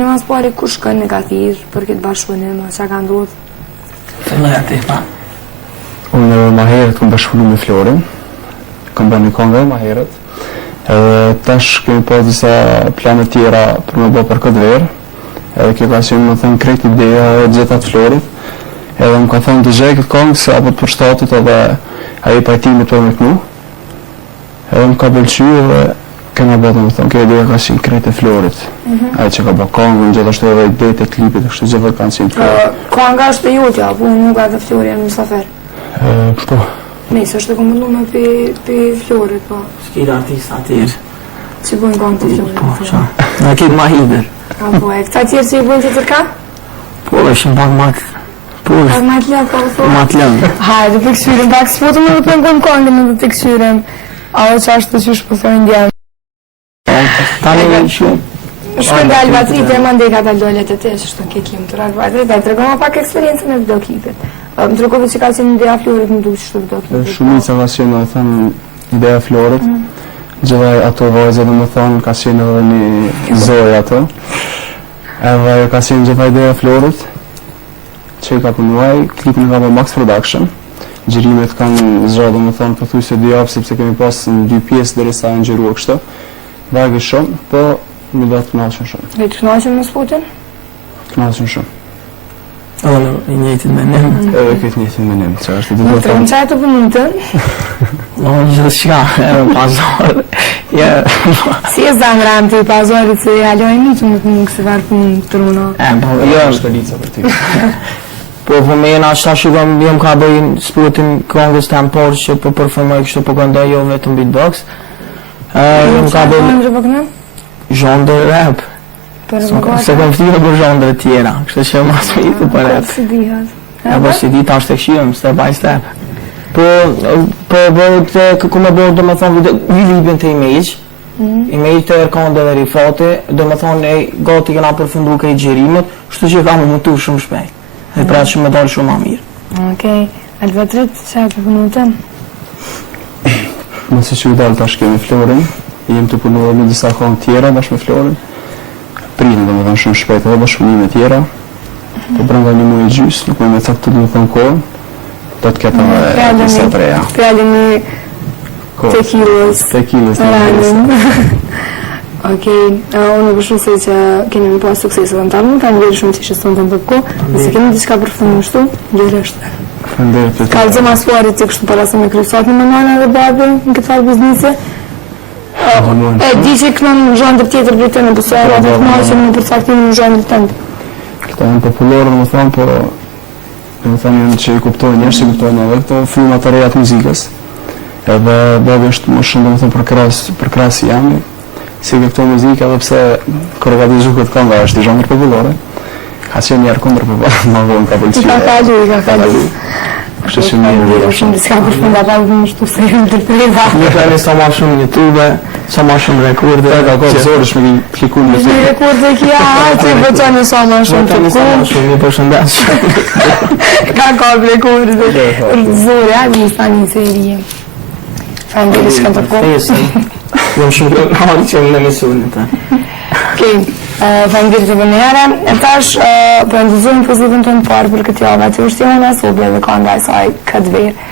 Në mas pari kur shkën negativ për këtë bashkëpunim, që ka ndodhë? Filloj ati, pa. Unë ma herët këm bashkëpunu me Florin, këm bërë një kongë ma herët, edhe tash kemi pas disa planet tjera për me bë për këtë verë, edhe kjo ka qenë më thënë krejt ideja e gjithat Florit, edhe më ka thënë të gjej këtë kongë se apo të përshtatit edhe aji pajtimit për me kënu, edhe më ka pëlqy edhe kena bërë më thënë, kjo ideja ka qenë krejt e Florit, aji që ka bërë kongën, gjithashtu edhe idejt e klipit, kështë gjithat kanë qenë Florit. Konga është e jotja, po nuk ka të Flori janë mësafer? Po. Nëse është të komundu me për Florit, po. S'kira artist atyrë. Që bojnë kongë të Florit? Po, qa. Në këtë ma hider. Po, e këta tjerë që i bojnë të tërka? Po, është pak mak... Pak ma të lëmë, po të thua? Ma të lëmë. Hajde, të kësyrim, pak së fotu me dhe pëngën kongën dhe të kësyrim. A o që ashtë të qysh po thojnë djemë. Tani e shumë. Shkën dhe Albatrit e më ndeka të aldolet e të shtë në këtë limë të Albatrit, dhe të regoma pak eksperiencën e videoklipit. Më të rekove që ka qenë ideja Florit në duke qështë videoklipit. Shumica ka qenë, dhe thënë, ideja Florit. Gjithaj ato vojzë dhe më thonë, ka qenë edhe një zoj ato. Edhe ka qenë gjithaj ideja Florit, që i ka punuaj, klipin nga me Max Production. Gjërimet kanë zxarë dhe më thonë, përthuj se dy japë, sepse kemi pasë në 2 pjesë dhe resa në gjëru kështë. Vajgë shumë, po mi do të knaqën shumë. Dhe të knaqën në spotin? Knaqën shumë. Edhe në njëjtin me nim. Edhe këtë njëjtin me nim, që është të Në të rëmë qaj të pëmëntën? Në gjithë shka, edhe pazor. Si e zangram të i pazorit se haloj një që më të mungë se varë punë të runa? Po, jo është të lica për ty. Po, për me jena ashta shukam, jam ka bëjnë spotin kongës të por që po përformoj kështë po këndoj jo vetëm beatbox. Jam ka bëjnë... Zhondër rap. Se kom fëtime për zhondër tjera, kështë që mas mitë për rap. Si dihat? Po si di ta është të këshirëm, step by step. Po ku me bërë do me thonë videolipin të image, image të erkonde dhe rifate, do me thonë gati kena përfundu këj gjerimet, shtu që ka më mëtu shumë shpejt. Dhe pra që me dalë shumë ma mirë. Okej, Albatrit, që e përpunu të? Nëse që u dalë tash kemi Florin, jem të punu dhe me disa kohën tjera bash me Florin. Prinë dhe me thonë shumë shpejt edhe bashkëpunime tjera. Po brenda një muaj gjys, nuk me caktë të duhet thonë kohën, do të ketë edhe disa preja. Fjallin një tequilës. Tequilës në ranin. Okej, unë nuk është se që kemi me pas sukses edhe në talë, ka në shumë që ishë së të në të pëko, nëse kemi diçka përfundu shtu, gjërë është. Ka lëzë masuarit që kështë parasë me kryusat në mënana dhe babi në këtë farë biznise. Di që kënë në zhondër tjetër për të në pësuar, atë të marë që në përcaktimin në zhondër tëndë. Këta janë popullorë dhe më thonë, po dhe më thonë që i kuptojnë njështë, që i kuptojnë edhe këto filmat të rejat muzikës. Edhe babi është më shumë dhe më thonë për krasi jami. Si ke këto muzikë edhe pse kërë ka të zhukët konga është i zhondër popullore. Ka qenë njerë kundër popullore, ma vojnë ka pëlqia. Ka kalu. Kështë që një vërë shumë diska përfunda pa më shtu se jemi të përriva. Një plani sa ma shumë YouTube, sa ma shumë rekorde. Ka kohë zorë është me kliku një Një rekorde kja, që i bëqani sa ma shumë të Sa ma shumë, një përshëndet shumë. Ka kohë rekorde dhe zorë, ja, një sta një serije. Fajnë shkën të kohë. Jam shumë hali që në emisionin të. Okej, faleminderit që vënë herë. E tash po ndëzojmë pozitën tonë parë për këtë javë, që është jona Sobla dhe ka nga saj këtë verë.